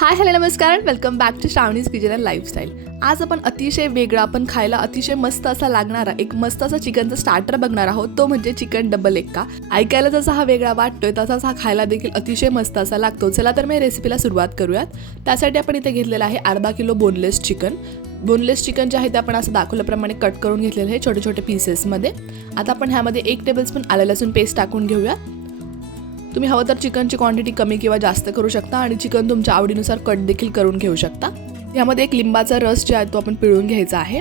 हाय hello नमस्कार, welcome back to Shravani's kitchen and lifestyle. आज आपण अतिशय वेगळा पण खायला अतिशय मस्त असा लागणारा एक मस्त असा चिकनचा स्टार्टर बघणार आहोत. तो म्हणजे चिकन डबल एक्का. ऐकायला जसा हा वेगळा वाटतोय तसाच हा खायला देखील अतिशय मस्त असा लागतो. चला तर मी रेसिपीला सुरुवात करूयात. त्यासाठी आपण इथे घेतलेला आहे अर्धा kilo boneless chicken. Boneless chicken जे आहे ते आपण असं दाखवल्याप्रमाणे कट करून घेतलेलं आहे छोटे छोटे पीसेसमध्ये. आता आपण ह्यामध्ये 1 टेबलस्पून आलं लसूण पेस्ट टाकून घेऊया. तुम्ही हवं तर चिकनची क्वांटिटी कमी किंवा जास्त करू शकता आणि चिकन तुमच्या आवडीनुसार कट देखील करून घेऊ शकता. यामध्ये एक लिंबाचा रस जे आहे तो आपण पिळून घ्यायचा आहे.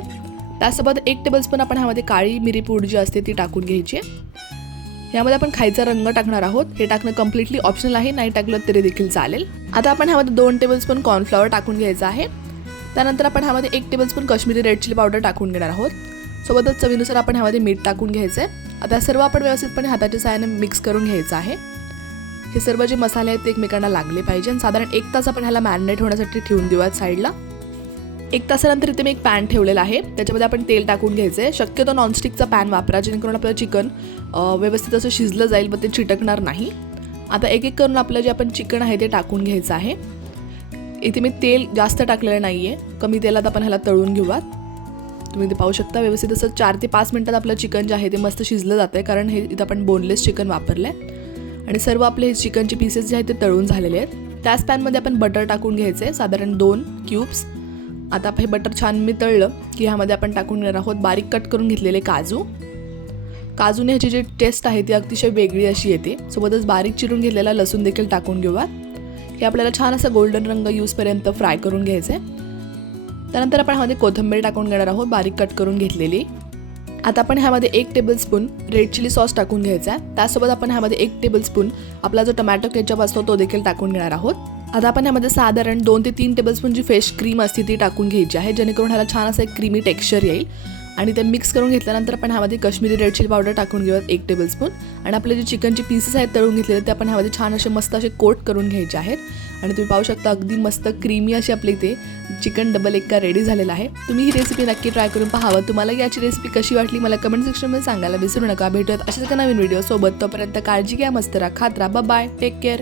त्यासोबत 1 टेबलस्पून आपण ह्यामध्ये काळी मिरी पूड जी असते ती टाकून घ्यायची आहे. यामध्ये आपण खायचा रंग टाकणार आहोत. हे टाकणं कम्प्लिटली ऑप्शनल आहे, नाही टाकलं तरी देखील चालेल. आता आपण ह्यामध्ये 2 टेबलस्पून कॉर्नफ्लॉवर टाकून घ्यायचं आहे. त्यानंतर आपण ह्यामध्ये 1 tablespoon Kashmiri red chilli powder टाकून घेणार आहोत. सोबतच चवीनुसार आपण ह्यामध्ये मीठ टाकून घ्यायचं आहे. आता सर्व आपण व्यवस्थितपणे हाताच्या सहाय्याने मिक्स करून घ्यायचं आहे. हे सर्व जे मसाले आहेत ते एकमेकांना लागले पाहिजे आणि साधारण 1 तास आपण ह्याला मॅरिनेट होण्यासाठी ठेवून देऊयात साईडला. 1 तासानंतर इथे मी एक पॅन ठेवलेला आहे. त्याच्यामध्ये आपण तेल टाकून घ्यायचं आहे. शक्यतो नॉनस्टिकचा पॅन वापरा, जेणेकरून आपलं चिकन व्यवस्थित असं शिजलं जाईल व ते चिटकणार नाही. आता एक एक करून आपलं जे आपण चिकन आहे ते टाकून घ्यायचं आहे. इथे मी तेल जास्त टाकलेलं नाही आहे, कमी तेलात आपण ह्याला तळून घेऊयात. तुम्ही ते पाहू शकता व्यवस्थित असं 4 ते 5 मिनिटात आपलं चिकन जे आहे ते मस्त शिजलं जातं आहे, कारण हे इथं आपण बोनलेस चिकन वापरलं आहे. आणि सर्व आपले हे चिकनचे पीसेस जे आहेत ते तळून झालेले आहेत. त्याच पॅनमध्ये आपण बटर टाकून घ्यायचं आहे, साधारण 2 क्यूब्स. आता हे बटर छान मी तळलं की ह्यामध्ये आपण टाकून घेणार आहोत बारीक कट करून घेतलेले काजू. काजूने ह्याची जी टेस्ट आहे ती अतिशय वेगळी अशी येते. सोबतच बारीक चिरून घेतलेला लसूण देखील टाकून घेऊयात. हे आपल्याला छान असं गोल्डन रंग यूजपर्यंत फ्राय करून घ्यायचं आहे. त्यानंतर आपण ह्यामध्ये कोथिंबीर टाकून घेणार आहोत बारीक कट करून घेतलेली. आता आपण ह्यामध्ये 1 टेबलस्पून रेड चिली सॉस टाकून घ्यायचा आहे. त्यासोबत आपण ह्यामध्ये 1 टेबलस्पून आपला जो टोमॅटो केचप असतो तो देखील टाकून घेणार आहोत. आता आपण ह्यामध्ये साधारण 2 ते 3 टेबलस्पून जी फ्रेश क्रीम असते ती टाकून घ्यायची आहे, जेणेकरून ह्याला छान असं एक क्रीमी टेक्स्चर येईल. आणि ते मिक्स करून घेतल्यानंतर आपण ह्यामध्ये काश्मीरी रेड चिली पावडर टाकून घेऊयात 1 टेबलस्पून. आणि आपले जे चिकनचे पीसेस आहेत तळून घेतलेले ते आपण ह्यामध्ये छान असे मस्त असे कोट करून घ्यायचे आहेत. आणि तुम्ही पाहू शकता अगदी मस्त क्रीमी अशी आपली इथे चिकन डबल एक्का रेडी झालेला आहे. तुम्ही ही रेसिपी नक्की ट्राय करून पाहावं. तुम्हाला याची रेसिपी कशी वाटली मला कमेंट सेक्शनमध्ये सांगायला विसरू नका. भेटूयात अशाच एका नवीन व्हिडिओ सोबत. तोपर्यंत काळजी घ्या, मस्त राहा, खात राहा. Bye, take care.